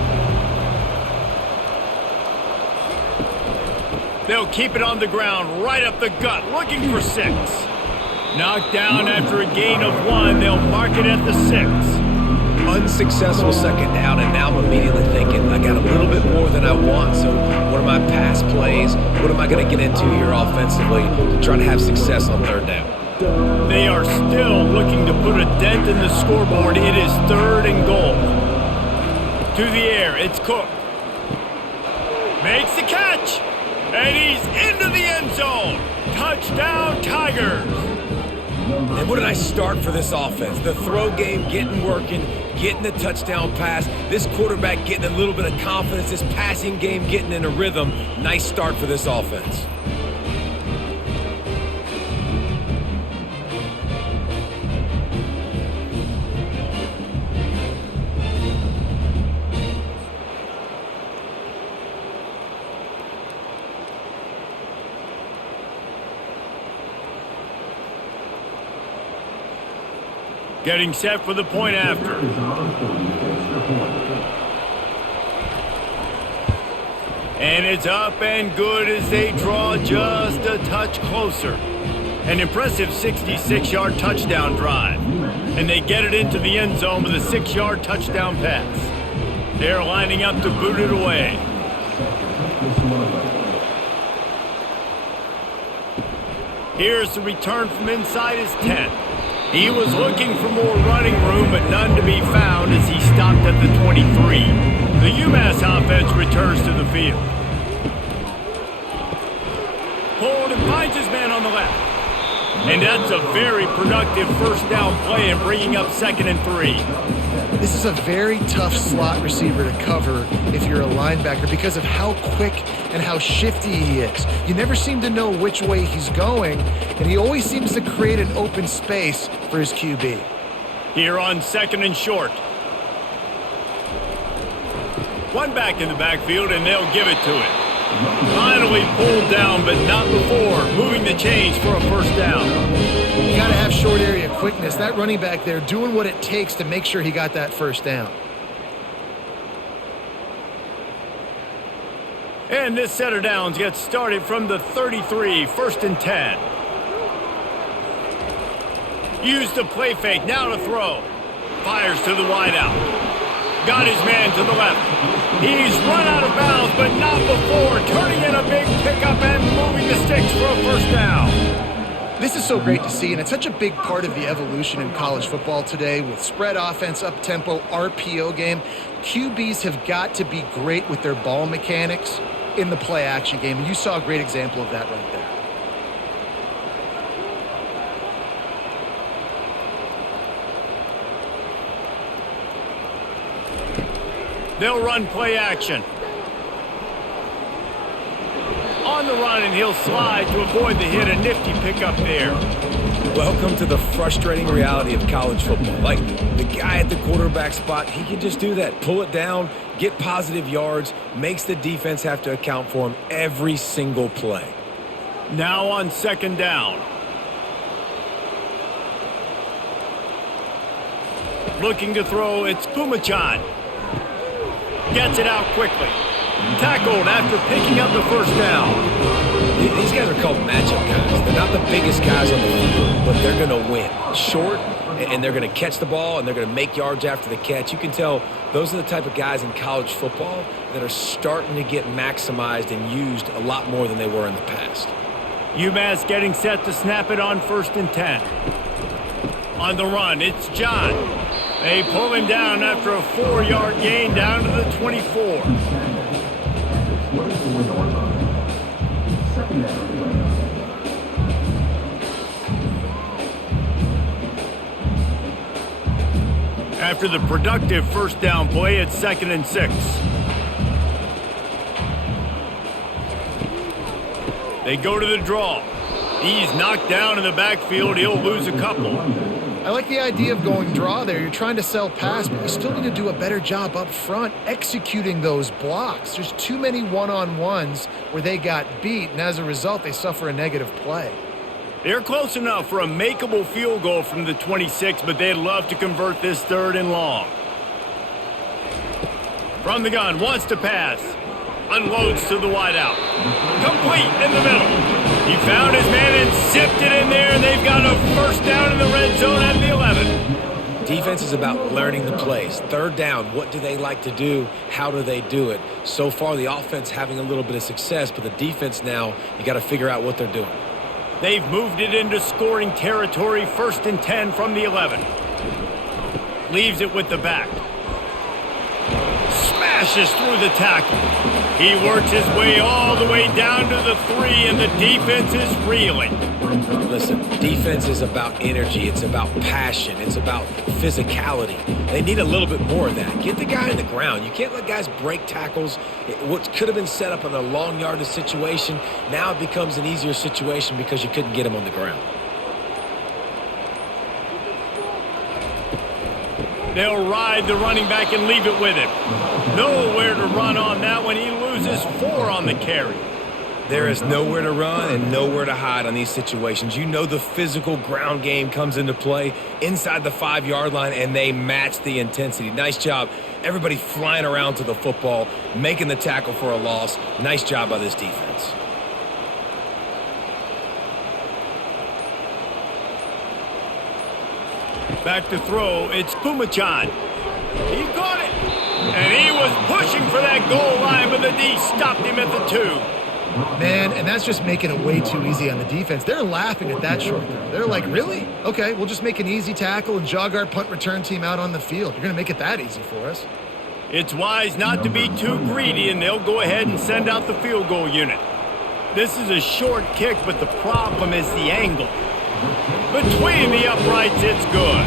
They'll keep it on the ground, right up the gut, looking for 6. Knocked down after a gain of 1. They'll mark it at the 6. Unsuccessful 2nd down, and now I'm immediately thinking, I got a little bit more than I want, so what are my pass plays? What am I going to get into here offensively to try to have success on 3rd down? They are still looking to put a dent in the scoreboard. It is 3rd and goal. To the air, it's Cook. Makes the catch, and he's into the end zone. Touchdown, Tigers. And what a nice start for this offense. The throw game getting working, getting the touchdown pass. This quarterback getting a little bit of confidence. This passing game getting in a rhythm. Nice start for this offense. Getting set for the point after. And it's up and good as they draw just a touch closer. An impressive 66-yard touchdown drive. And they get it into the end zone with a 6-yard touchdown pass. They're lining up to boot it away. Here's the return from inside his 10. He was looking for more running room, but none to be found as he stopped at the 23. The UMass offense returns to the field. Hold and finds his man on the left. And that's a very productive first down play and bringing up 2nd and 3. This is a very tough slot receiver to cover if you're a linebacker because of how quick and how shifty he is. You never seem to know which way he's going, and he always seems to create an open space for his QB. Here on 2nd and short. One back in the backfield, and they'll give it to it. Finally pulled down, but not before moving the chains for a first down. You got to have short area quickness. That running back there doing what it takes to make sure he got that first down. And this set of downs gets started from the 33, 1st and 10. Use the play fake, now to throw. Fires to the wideout. Got his man to the left. He's run out of bounds, but not before turning in a big pickup and moving the sticks for a first down. This is so great to see, and it's such a big part of the evolution in college football today with spread offense, up-tempo, RPO game. QBs have got to be great with their ball mechanics in the play-action game, and you saw a great example of that right there. They'll run play action. On the run, and he'll slide to avoid the hit. A nifty pickup there. Welcome to the frustrating reality of college football. Like, the guy at the quarterback spot, he can just do that. Pull it down, get positive yards, makes the defense have to account for him every single play. Now on 2nd down. Looking to throw, it's Pumachan. Gets it out quickly. Tackled after picking up the first down. These guys are called matchup guys. They're not the biggest guys on the field, but they're going to win. Short, and they're going to catch the ball, and they're going to make yards after the catch. You can tell those are the type of guys in college football that are starting to get maximized and used a lot more than they were in the past. UMass getting set to snap it on 1st and 10. On the run, it's John. They pull him down after a 4-yard gain down to the 24. After the productive first down play, it's 2nd and 6. They go to the draw. He's knocked down in the backfield. He'll lose a couple. I like the idea of going draw there. You're trying to sell pass, but you still need to do a better job up front executing those blocks. There's too many one-on-ones where they got beat, and as a result, they suffer a negative play. They're close enough for a makeable field goal from the 26, but they'd love to convert this 3rd and long. From the gun, wants to pass. Unloads to the wideout. Complete in the middle. He found his man and zipped it in there, and they've got a first down in the red zone at the 11. Defense is about learning the plays. 3rd down, what do they like to do? How do they do it? So far, the offense having a little bit of success, but the defense now, you got to figure out what they're doing. They've moved it into scoring territory, 1st and 10 from the 11. Leaves it with the back. Smashes through the tackle. He works his way all the way down to the 3, and the defense is reeling. Listen, defense is about energy. It's about passion. It's about physicality. They need a little bit more of that. Get the guy on the ground. You can't let guys break tackles. What could have been set up in a long yardage situation, now it becomes an easier situation because you couldn't get him on the ground. They'll ride the running back and leave it with him. Nowhere to run on that one. He loses 4 on the carry. There is nowhere to run and nowhere to hide on these situations. You know the physical ground game comes into play inside the 5-yard line, and they match the intensity. Nice job. Everybody flying around to the football, making the tackle for a loss. Nice job by this defense. Back to throw, it's Pumachan. He caught it. And he was pushing for that goal line, but the D stopped him at the 2. Man, and that's just making it way too easy on the defense. They're laughing at that short throw. They're like, really? Okay, we'll just make an easy tackle and jog our punt return team out on the field. You're going to make it that easy for us. It's wise not to be too greedy, and they'll go ahead and send out the field goal unit. This is a short kick, but the problem is the angle. Between the uprights, it's good.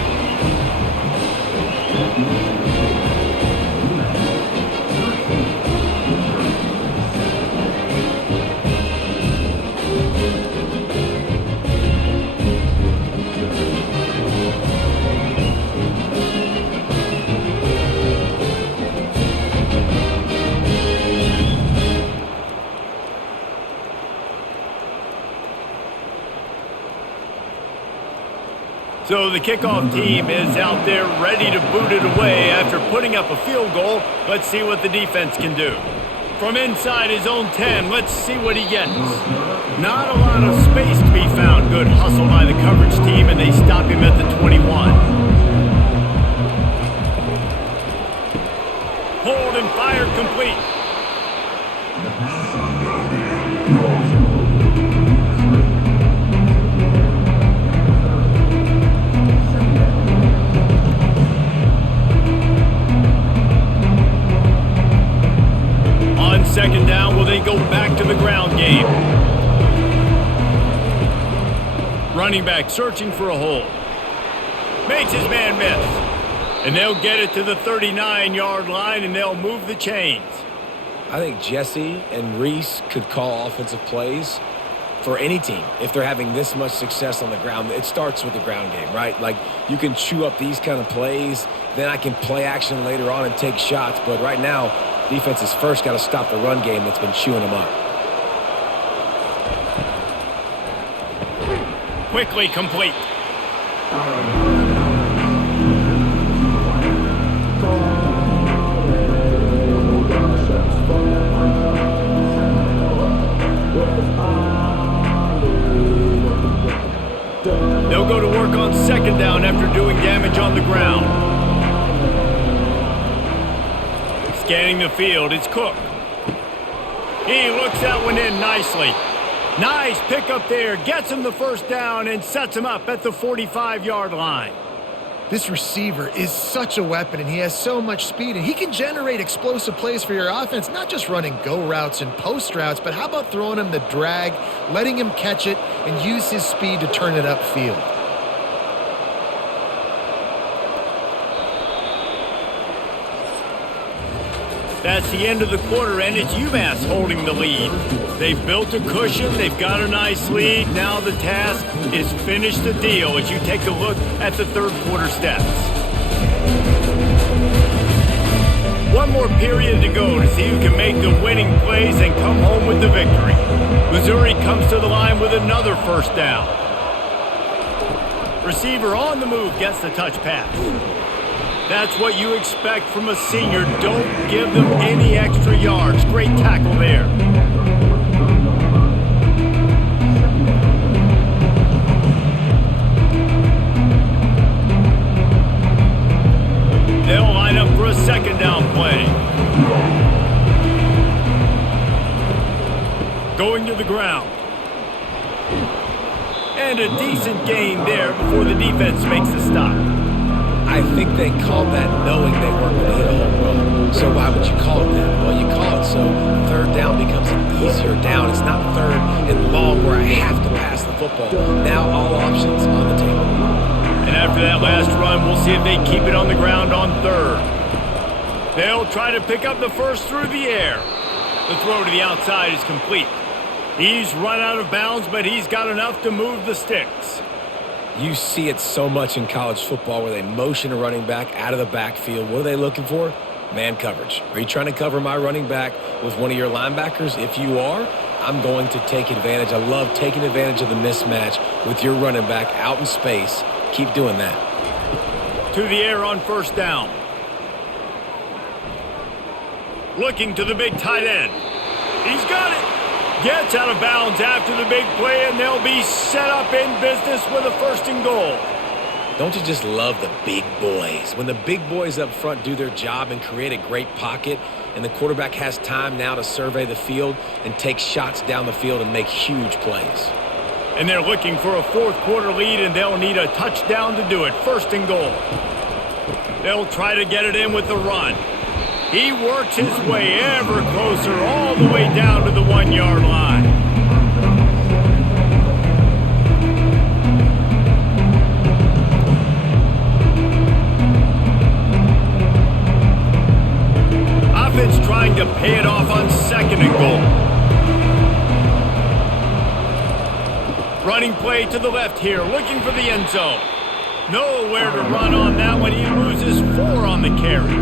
So the kickoff team is out there ready to boot it away after putting up a field goal. Let's see what the defense can do. From inside his own 10, let's see what he gets. Not a lot of space to be found. Good hustle by the coverage team, and they stop him at the 21. Hold and fire complete. Second down, will they go back to the ground game? Running back searching for a hole. Makes his man miss. And they'll get it to the 39-yard line, and they'll move the chains. I think Jesse and Reese could call offensive plays for any team if they're having this much success on the ground. It starts with the ground game, right? Like, you can chew up these kind of plays, then I can play action later on and take shots. But right now, defense has first got to stop the run game that's been chewing them up. Quickly complete. They'll go to work on second down after doing damage on the ground. Scanning the field, it's Cook. He looks that one in nicely. Nice pickup there, gets him the first down and sets him up at the 45-yard line. This receiver is such a weapon, and he has so much speed, and he can generate explosive plays for your offense, not just running go routes and post routes, but how about throwing him the drag, letting him catch it, and use his speed to turn it upfield. That's the end of the quarter, and it's UMass holding the lead. They've built a cushion. They've got a nice lead. Now the task is finish the deal as you take a look at the third quarter stats. One more period to go to see who can make the winning plays and come home with the victory. Missouri comes to the line with another first down. Receiver on the move gets the touch pass. That's what you expect from a senior. Don't give them any extra yards. Great tackle there. They'll line up for a second down play. Going to the ground. And a decent gain there before the defense makes the stop. I think they called that knowing they weren't going to hit a home run. So why would you call it that? Well, you call it so third down becomes an easier down. It's not third and long where I have to pass the football. Now all options on the table. And after that last run, we'll see if they keep it on the ground on third. They'll try to pick up the first through the air. The throw to the outside is complete. He's run out of bounds, but he's got enough to move the sticks. You see it so much in college football where they motion a running back out of the backfield. What are they looking for? Man coverage. Are you trying to cover my running back with one of your linebackers? If you are, I'm going to take advantage. I love taking advantage of the mismatch with your running back out in space. Keep doing that. To the air on first down. Looking to the big tight end. He's got it. Gets out of bounds after the big play, and they'll be set up in business with a first and goal. Don't you just love the big boys? When the big boys up front do their job and create a great pocket, and the quarterback has time now to survey the field and take shots down the field and make huge plays. And they're looking for a fourth quarter lead, and they'll need a touchdown to do it. First and goal. They'll try to get it in with the run. He works his way ever closer all the way down to the 1-yard line. Offense trying to pay it off on second and goal. Running play to the left here, looking for the end zone. Nowhere to run on that one. He loses 4 on the carry.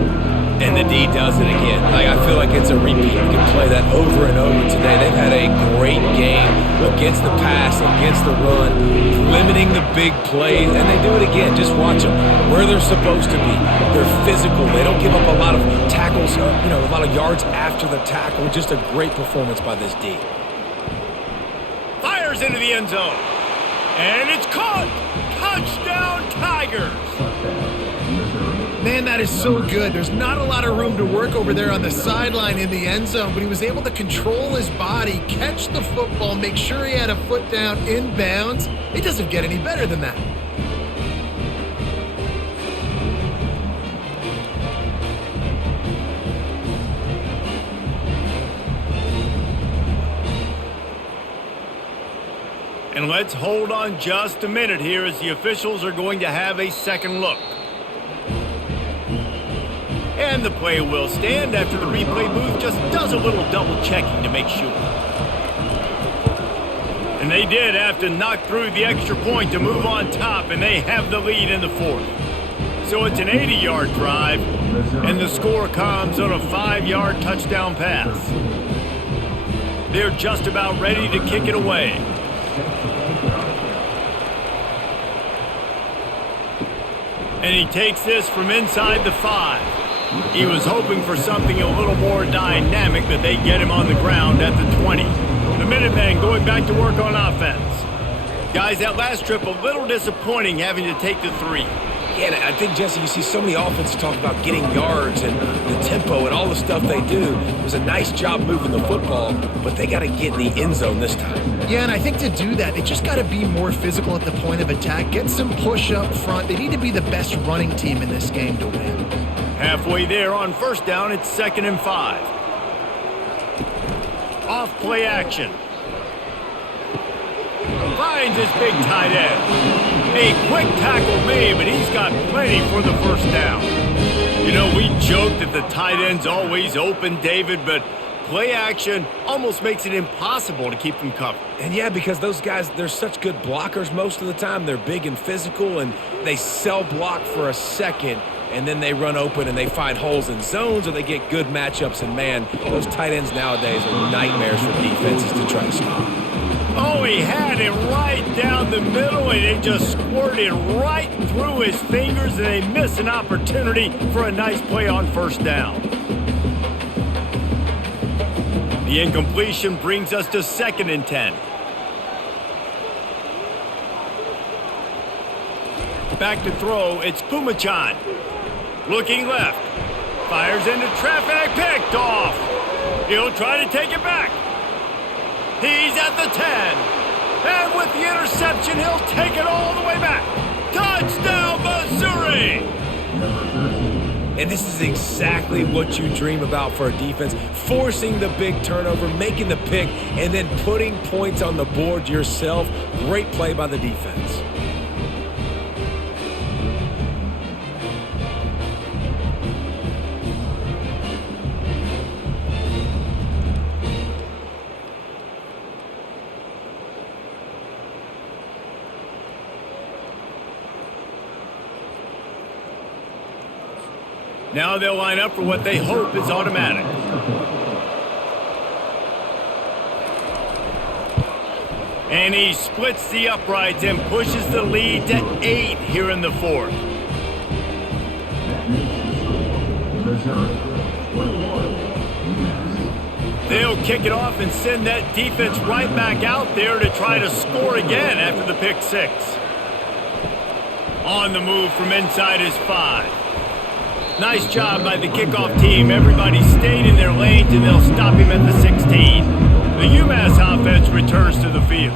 And the D does it again. I feel like it's a repeat. We can play that over and over today. They've had a great game against the pass, against the run, limiting the big plays, and they do it again. Just watch them where they're supposed to be. They're physical. They don't give up a lot of tackles, a lot of yards after the tackle. Just a great performance by this D. Fires into the end zone. And it's caught. Touchdown, Tigers. Man, that is so good. There's not a lot of room to work over there on the sideline in the end zone, but he was able to control his body, catch the football, make sure he had a foot down inbounds. It doesn't get any better than that. And let's hold on just a minute here as the officials are going to have a second look. And the play will stand after the replay booth just does a little double checking to make sure. And they did have to knock through the extra point to move on top, and they have the lead in the fourth. So it's an 80-yard drive, and the score comes on a 5-yard touchdown pass. They're just about ready to kick it away. And he takes this from inside the 5. He was hoping for something a little more dynamic, but they get him on the ground at the 20. The Minutemen going back to work on offense. Guys, that last trip a little disappointing having to take the 3. Yeah, and I think, Jesse, you see so many offenses talk about getting yards and the tempo and all the stuff they do. It was a nice job moving the football, but they got to get in the end zone this time. Yeah, and I think to do that, they just got to be more physical at the point of attack, get some push up front. They need to be the best running team in this game to win. Halfway there on first down, it's 2nd and 5. Off play action. Finds his big tight end. A quick tackle made, but he's got plenty for the first down. You know, we joke that the tight end's always open, David, but play action almost makes it impossible to keep them covered. And yeah, because those guys, they're such good blockers most of the time. They're big and physical, and they cell block for a second, and then they run open and they find holes in zones, or they get good matchups. And man, those tight ends nowadays are nightmares for defenses to try to stop. Oh, he had it right down the middle, and it just squirted right through his fingers, and they miss an opportunity for a nice play on first down. The incompletion brings us to 2nd and 10. Back to throw, it's Pumachan. Looking left. Fires into traffic, picked off. He'll try to take it back. He's at the 10. And with the interception, he'll take it all the way back. Touchdown, Missouri! And this is exactly what you dream about for a defense. Forcing the big turnover, making the pick, and then putting points on the board yourself. Great play by the defense. Now they'll line up for what they hope is automatic. And he splits the uprights and pushes the lead to 8 here in the fourth. They'll kick it off and send that defense right back out there to try to score again after the pick 6. On the move from inside his 5. Nice job by the kickoff team. Everybody stayed in their lanes, and they'll stop him at the 16. The UMass offense returns to the field.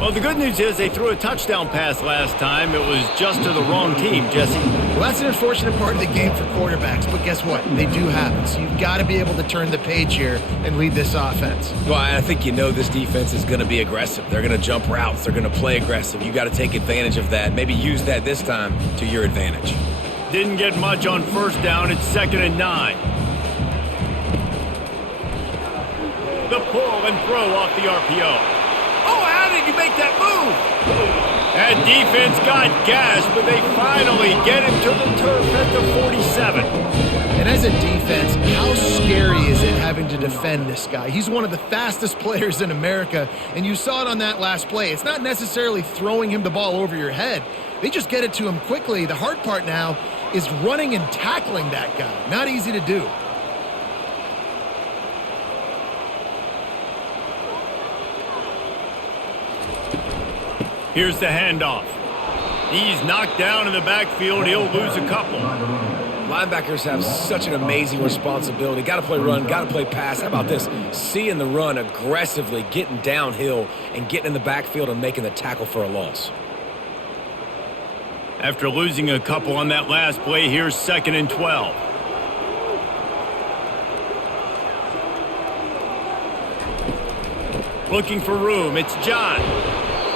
Well, the good news is they threw a touchdown pass last time. It was just to the wrong team, Jesse. Well, that's an unfortunate part of the game for quarterbacks, but guess what? They do have it. So you've got to be able to turn the page here and lead this offense. Well, I think you know this defense is going to be aggressive. They're going to jump routes. They're going to play aggressive. You got to take advantage of that. Maybe use that this time to your advantage. Didn't get much on first down. It's 2nd and 9. The pull and throw off the RPO. Oh, how did you make that move? That defense got gashed, but they finally get him to the turf at the 47. And as a defense, how scary is it having to defend this guy? He's one of the fastest players in America, and you saw it on that last play. It's not necessarily throwing him the ball over your head. They just get it to him quickly. The hard part now is running and tackling that guy. Not easy to do. Here's the handoff. He's knocked down in the backfield. He'll lose a couple. Linebackers have such an amazing responsibility. Got to play run, got to play pass. How about this? Seeing the run aggressively, getting downhill, and getting in the backfield and making the tackle for a loss. After losing a couple on that last play, here's 2nd and 12. Looking for room. It's John.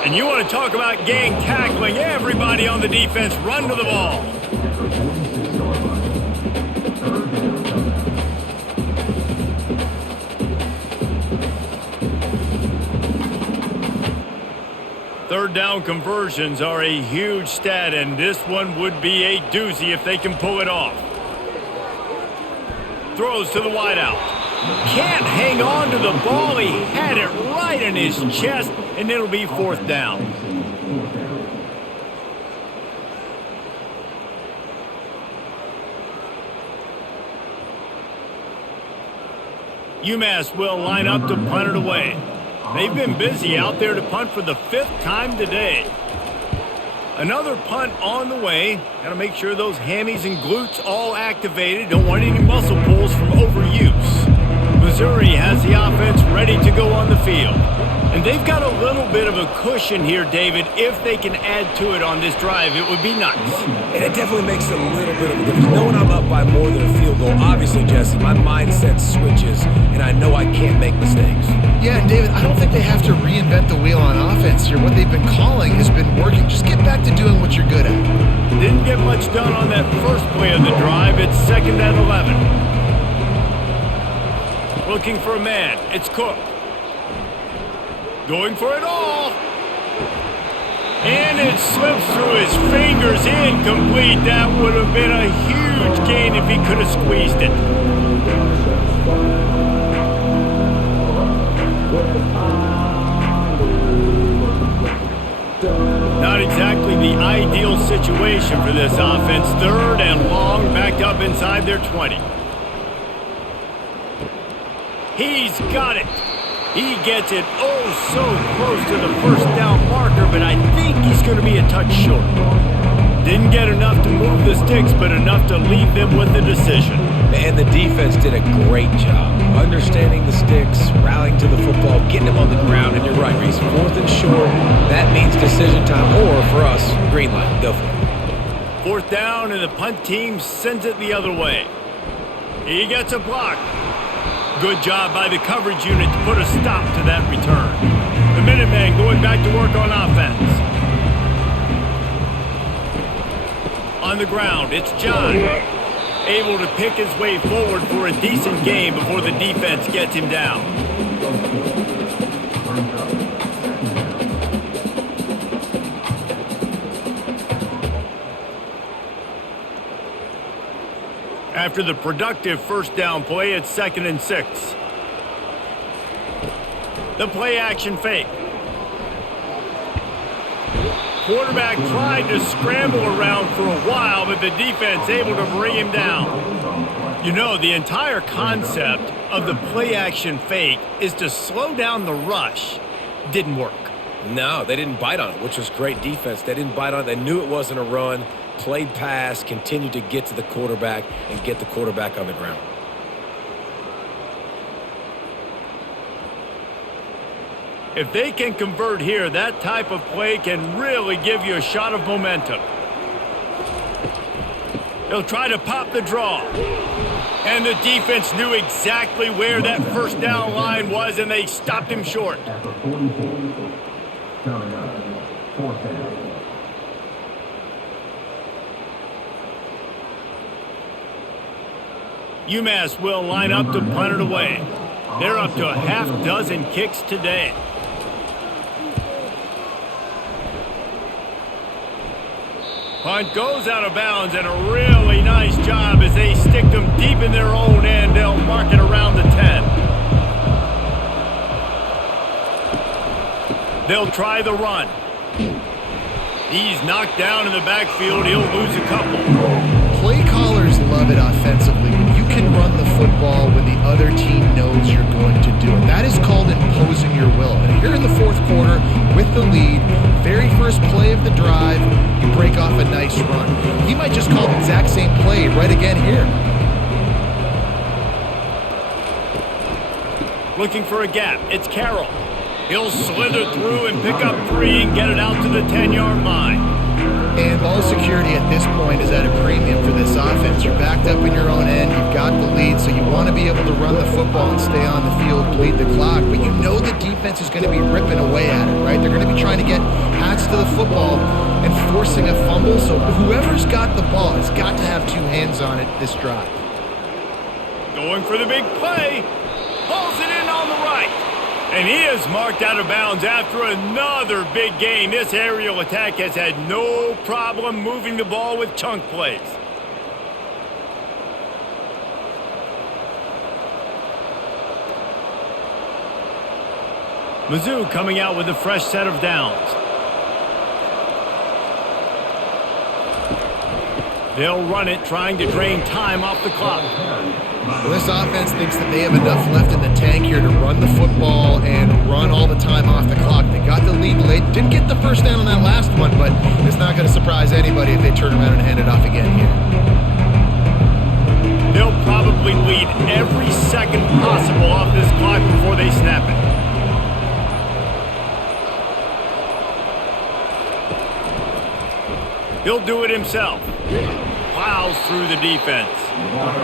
And you want to talk about gang tackling. Everybody on the defense run to the ball. Third down conversions are a huge stat, and this one would be a doozy if they can pull it off. Throws to the wideout. Can't hang on to the ball. He had it right in his chest, and it'll be 4th down. UMass will line up to punt it away. They've been busy out there to punt for the 5th time today. Another punt on the way. Got to make sure those hammies and glutes all activated. Don't want any muscle pulls from overuse. Missouri has the offense ready to go on the field. And they've got a little bit of a cushion here, David. If they can add to it on this drive, it would be nice. And it definitely makes a little bit of a difference. Knowing I'm up by more than a field goal, obviously, Jesse, my mindset switches, and I know I can't make mistakes. Yeah, and David, I don't think they have to reinvent the wheel on offense here. What they've been calling has been working. Just get back to doing what you're good at. Didn't get much done on that first play of the drive. It's 2nd and 11. Looking for a man. It's Cook. Going for it all. And it slips through his fingers. Incomplete. That would have been a huge gain if he could have squeezed it. Not exactly the ideal situation for this offense. 3rd and long, backed up inside their 20. He's got it. He gets it so close to the first down marker, but I think he's going to be a touch short. Didn't get enough to move the sticks, but enough to leave them with the decision. And the defense did a great job understanding the sticks, rallying to the football, getting them on the ground. And you're right, Reese, 4th and short, that means decision time, or for us, green light. Go for it. 4th down, and the punt team sends it the other way. He gets a block. Good job by the coverage unit to put a stop to that return. The Minutemen going back to work on offense. On the ground, it's John. Able to pick his way forward for a decent gain before the defense gets him down. After the productive first down play, it's 2nd and 6. The play action fake. Quarterback tried to scramble around for a while, but the defense able to bring him down. You know, the entire concept of the play action fake is to slow down the rush. Didn't work. No, they didn't bite on it, which was great defense. They didn't bite on it. They knew it wasn't a run, played pass, continued to get to the quarterback and get the quarterback on the ground. If they can convert here, that type of play can really give you a shot of momentum. He'll try to pop the draw. And the defense knew exactly where that first down line was, and they stopped him short. At the 44, coming up, fourth down. UMass will line up to punt it away. They're up to a half dozen kicks today. Punt goes out of bounds, and a really nice job as they stick them deep in their own end. They'll mark it around the 10. They'll try the run. He's knocked down in the backfield. He'll lose a couple. Play callers love it offensively. You can run the football when the other team knows you're going to do it. That is called imposing your will. And here in the fourth quarter with the lead, very first play of the drive, you break off a nice run. He might just call the exact same play right again here. Looking for a gap. It's Carroll. He'll slither through and pick up 3 and get it out to the 10-yard line. And ball security at this point is at a premium for this offense. You're backed up in your own end. You've got the lead, so you want to be able to run the football and stay on the field, bleed the clock. But you know the defense is going to be ripping away at it, right? They're going to be trying to get hats to the football and forcing a fumble. So whoever's got the ball has got to have 2 hands on it this drive. Going for the big play. Pulls it in on the right. And he is marked out of bounds after another big gain. This aerial attack has had no problem moving the ball with chunk plays. Mizzou coming out with a fresh set of downs. They'll run it, trying to drain time off the clock. Well, this offense thinks that they have enough left in the tank here to run the football and run all the time off the clock. They got the lead late. Didn't get the first down on that last one, but it's not going to surprise anybody if they turn around and hand it off again here. They'll probably lead every second possible off this clock before they snap it. He'll do it himself. Plows through the defense.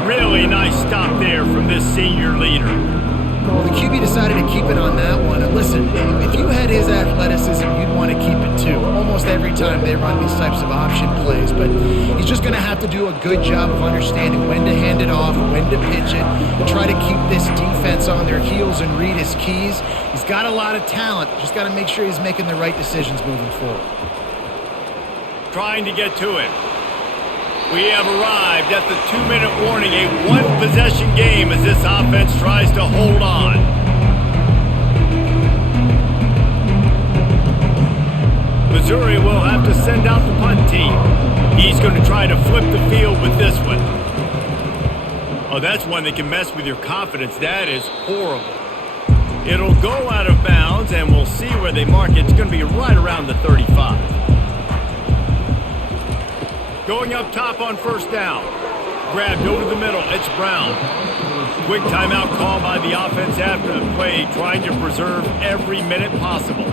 Really nice stop there from this senior leader. Well, the QB decided to keep it on that one. And listen, if you had his athleticism, you'd want to keep it too. Almost every time they run these types of option plays. But he's just going to have to do a good job of understanding when to hand it off, when to pitch it, and try to keep this defense on their heels and read his keys. He's got a lot of talent. Just got to make sure he's making the right decisions moving forward. Trying to get to him. We have arrived at the 2-minute warning, a one-possession game as this offense tries to hold on. Missouri will have to send out the punt team. He's going to try to flip the field with this one. Oh, that's one that can mess with your confidence. That is horrible. It'll go out of bounds, and we'll see where they mark it. It's going to be right around the 35. Going up top on first down. Grabbed over the middle. It's Brown. Quick timeout call by the offense after the play, trying to preserve every minute possible.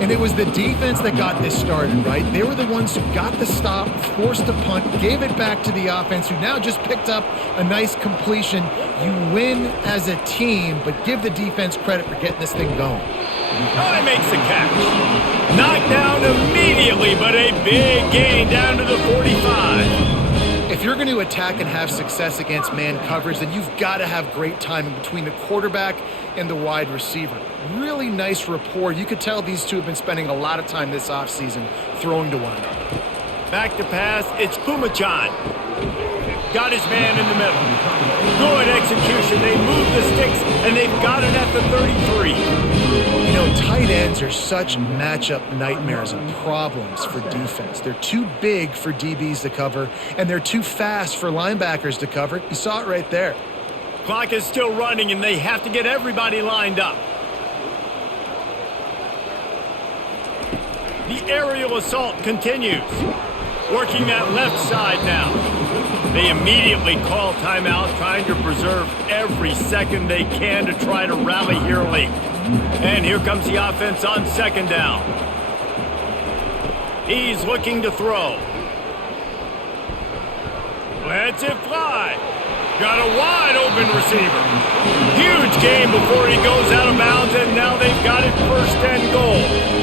And it was the defense that got this started, right? They were the ones who got the stop, forced a punt, gave it back to the offense, who now just picked up a nice completion. You win as a team, but give the defense credit for getting this thing going. Oh, he makes the catch. Knocked down immediately, but a big gain down to the 45. If you're going to attack and have success against man coverage, then you've got to have great timing between the quarterback and the wide receiver. Really nice rapport. You could tell these two have been spending a lot of time this offseason throwing to one another. Back to pass, it's Pumachan. Got his man in the middle. Good execution. They move the sticks, and they've got it at the 33. You know, tight ends are such matchup nightmares and problems for defense. They're too big for DBs to cover, and they're too fast for linebackers to cover. You saw it right there. Clock is still running, and they have to get everybody lined up. The aerial assault continues. Working that left side now. They immediately call timeout, trying to preserve every second they can to try to rally here late. And here comes the offense on second down. He's looking to throw. Lets it fly. Got a wide open receiver. Huge game before he goes out of bounds, and now they've got it first and goal.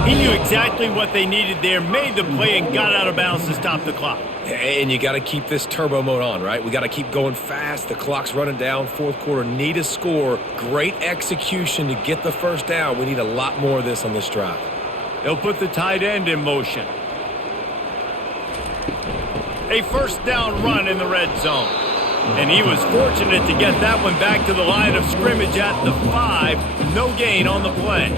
He knew exactly what they needed there, made the play, and got out of bounds to stop the clock. And you got to keep this turbo mode on, right? We got to keep going fast. The clock's running down. Fourth quarter, need a score. Great execution to get the first down. We need a lot more of this on this drive. They'll put the tight end in motion. A first down run in the red zone. And he was fortunate to get that one back to the line of scrimmage at the 5. No gain on the play.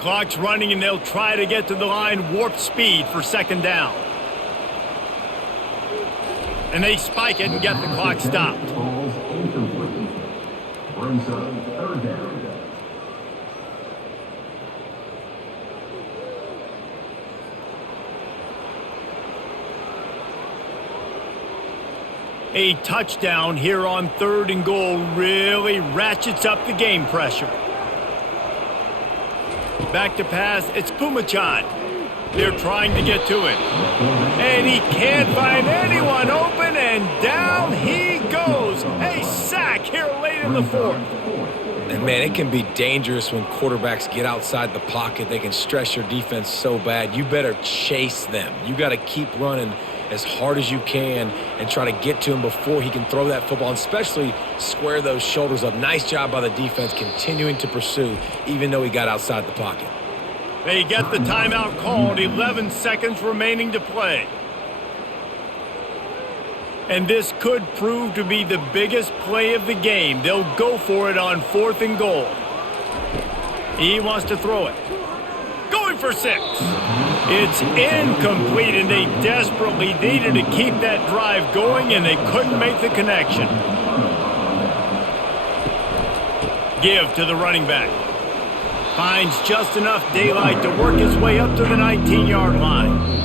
Clock's running, and they'll try to get to the line warp speed for second down. And they spike it and get the clock stopped. Ball's incomplete. Brings up third down. A touchdown here on third and goal really ratchets up the game pressure. Back to pass, it's Pumachan. They're trying to get to it. And he can't find anyone open, and down he goes. A sack here late in the fourth. And, man, it can be dangerous when quarterbacks get outside the pocket. They can stress your defense so bad. You better chase them. You got to keep running as hard as you can and try to get to him before he can throw that football, and especially square those shoulders up. Nice job by the defense continuing to pursue, even though he got outside the pocket. They get the timeout called, 11 seconds remaining to play. And this could prove to be the biggest play of the game. They'll go for it on fourth and goal. He wants to throw it. Going for 6. It's incomplete, and they desperately needed to keep that drive going, and they couldn't make the connection. Give to the running back. Finds just enough daylight to work his way up to the 19-yard line.